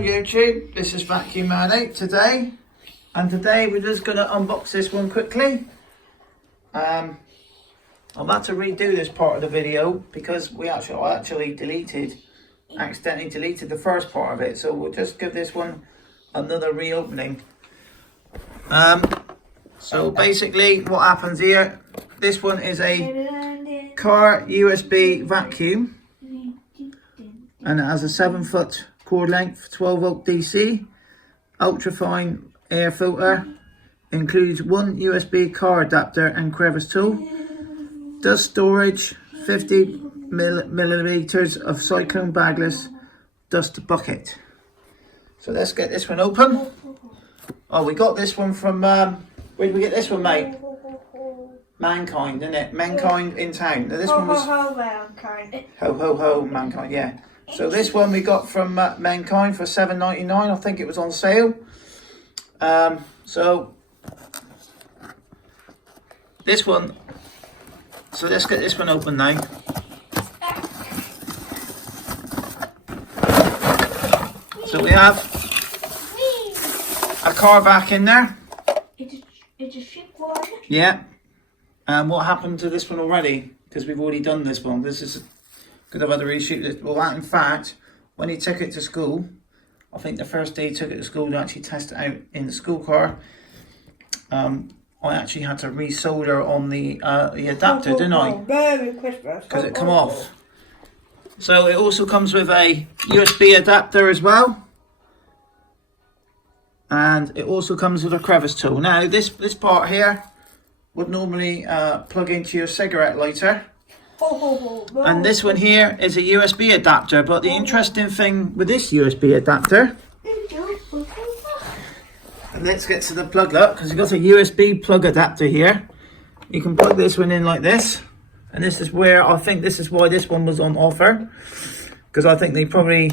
YouTube, this is Vacuum Man 8 today, and today we're just going to unbox this one quickly. I'm about to redo this part of the video because I accidentally deleted the first part of it, so we'll just give this one another reopening. So basically what happens here, this one is a car USB vacuum, and it has a 7-foot cord length, 12 volt DC, ultrafine air filter, includes one USB car adapter and crevice tool, dust storage, 50 millimeters of cyclone bagless dust bucket. So let's get this one open. Oh, we got this one from, where did we get this one, mate? Mankind, isn't it? Mankind in town. Now, this one was... Ho, Mankind. Ho, ho, ho, Mankind, yeah. So this one we got from Mankind for $7.99. I think it was on sale. So this one, so let's get this one open now. So we have a car back in there. It's a ship one. Yeah. What happened to this one already? Because we've already done this one. This is could have had to reshoot this. Well, in fact, when he took it to school, I think the first day he took it to school to actually test it out in the school car, I actually had to resolder on the adapter, didn't I? Merry Christmas. Because it come off. So it also comes with a USB adapter as well. And it also comes with a crevice tool. Now, this part here would normally plug into your cigarette lighter. And this one here is a USB adapter, but the interesting thing with this USB adapter, and let's get to the plug look, because you've got a USB plug adapter here. You can plug this one in like this, and this is where I think this is why this one was on offer, because I think they probably,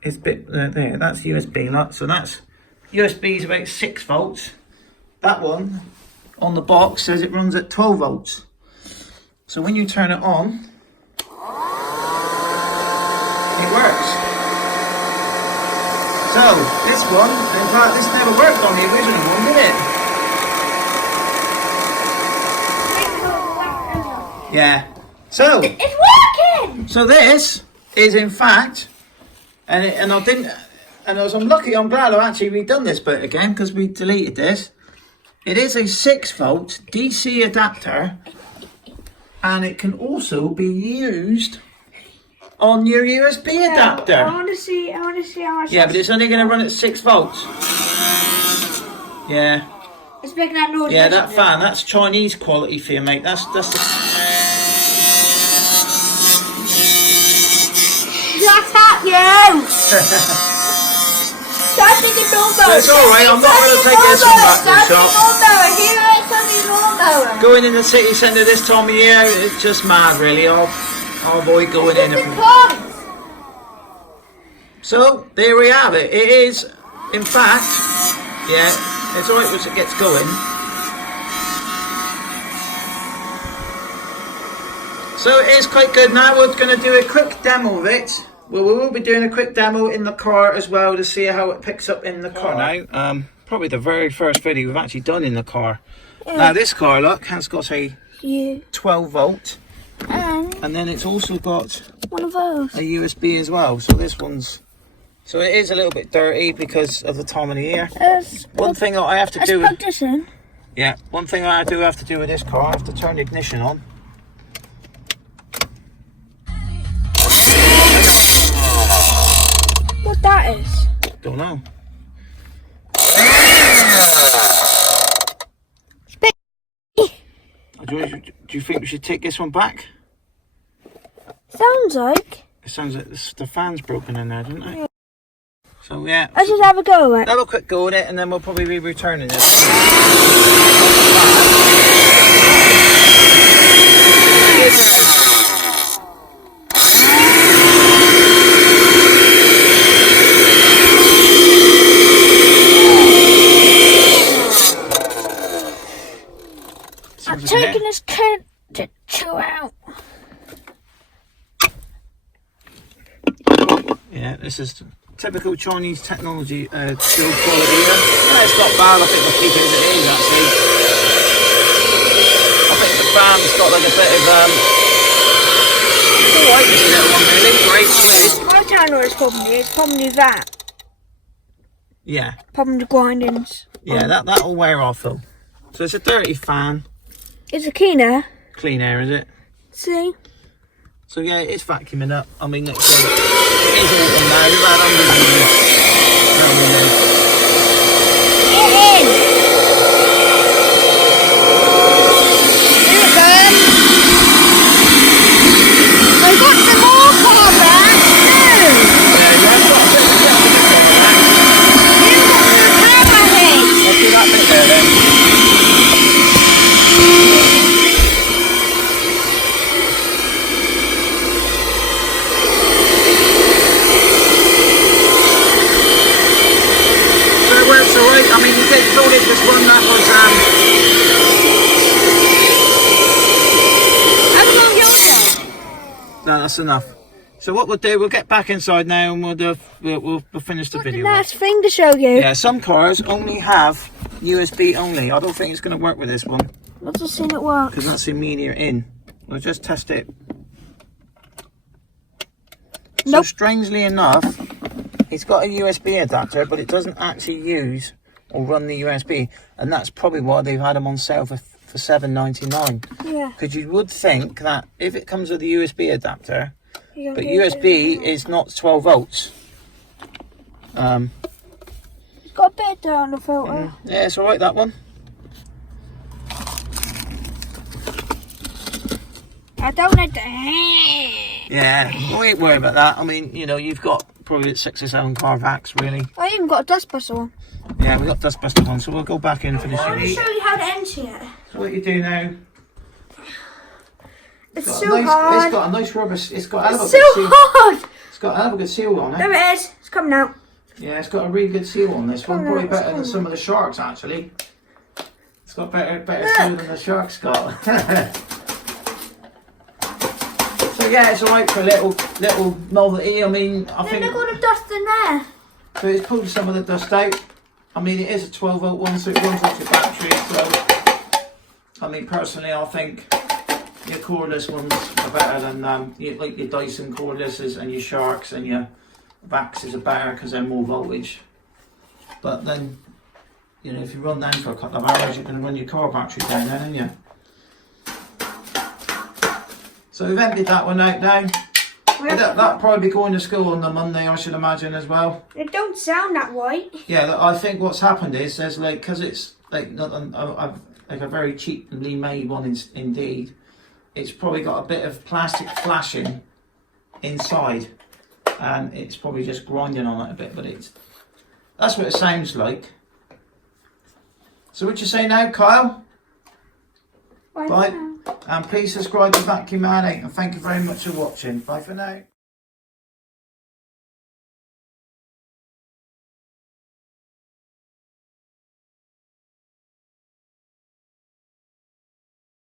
it's a bit there, that's USB, so that's USB is about 6 volts. That one on the box says it runs at 12 volts. So when you turn it on, it works. So this one, in fact, this never worked on the original one, did it? Yeah. So it's working. So this is in fact, I'm glad I've actually redone this bit again because we deleted this. It is a 6-volt DC adapter. And it can also be used on your USB adapter. I want to see how much. Yeah, but it's only going to run at 6 volts. Yeah. It's making that noise. Yeah, that fan, that's Chinese quality for you, mate. That's the... Shut up, you! Stop making lawnmower. It's alright, I'm not going to take this one back to the shop. Going in the city centre this time of year, it's just mad really. I'll avoid going in. So, there we have it. It is, in fact, yeah, it's alright once it gets going. So it is quite good. Now we're going to do a quick demo of it. Well, we will be doing a quick demo in the car as well to see how it picks up in the car. Now, probably the very first video we've actually done in the car. Now this car, look, has got a 12 volt, and then it's also got one of those, a USB as well. So this one's, so it is a little bit dirty because of the time of the year. One thing that I have to do, plug this in. Yeah, one thing I do have to do with this car, I have to turn the ignition on. What that is? Don't know. Do you think we should take this one back? Sounds like. It sounds like the fan's broken in there, doesn't it? Yeah. So yeah. Let's just have a go at it. Have a quick go at it and then we'll probably be returning it. I'm taking this kid to chew out. Yeah, this is typical Chinese technology, build quality here. Yeah, it's not bad. I think we'll keep it as it is actually. I think the fan's got like a bit of it's alright, this little one really. Great. I don't know what it's probably. It's probably that. Yeah. Probably the grindings. Yeah, that'll wear off though. So it's a dirty fan. It's a cleaner. Clean air, is it? See? So yeah, it's vacuuming up. I mean, it is autumn now. We've had hundreds of years. Get in! Here it goes. I got some more car back. Yeah, you have got a bit of a You got some car back. I'll do that bit there then. So it works alright. I mean, you did thought it just one that was no, that's enough. So what we'll do, we'll get back inside now and we'll finish the video. The last thing to show you. Yeah, some cars only have USB only. I don't think it's going to work with this one. Let's just see if it works. Because that's in media in. We'll just test it. So Nope. strangely enough, it's got a USB adapter, but it doesn't actually use or run the USB, and that's probably why they've had them on sale for $7.99. Yeah. Because you would think that if it comes with a USB adapter, You but can do USB it. is not 12 volts. It's got a bit there on the filter. Yeah, it's alright, that one. I don't like the. Yeah, we ain't worried about that. I mean, you know, you've got probably 6 or 7 car vacs, really. I even got a dustbuster one. Yeah, we got dustbuster one, so we'll go back in and finish I'm going to it. show you how to enter it. So what you do now? It's Got so a nice, hard. It's got a nice rubber. It's got a hell of a It's good so seal. hard. It's got a hell of a good seal on There it. it is. It's coming out. Yeah, it's got a really good seal on this one. Come on, Probably better come than on. some of the sharks actually. It's got better Look. seal than the sharks got. So yeah, it's alright for a little novelty. I mean, I think. Look all the dust in there. So it's pulled some of the dust out. I mean, it is a 12 volt one, so it runs off your battery. So, I mean, personally, I think your cordless ones are better than like your Dyson cordlesses and your Sharks and your Vaxes are better because they're more voltage. But then, you know, if you run down for a couple of hours, you're going to run your car battery down then, aren't you? So we've emptied that one out now. That'll probably be going to school on the Monday, I should imagine, as well. It don't sound that white. Yeah, I think what's happened is there's like, because it's like not like a very cheaply made one indeed, it's probably got a bit of plastic flashing inside, and it's probably just grinding on it a bit. But that's what it sounds like. So what you say now, Kyle? Why Bye. not? And please subscribe to Vacuum Man 8, and thank you very much for watching. Bye for now.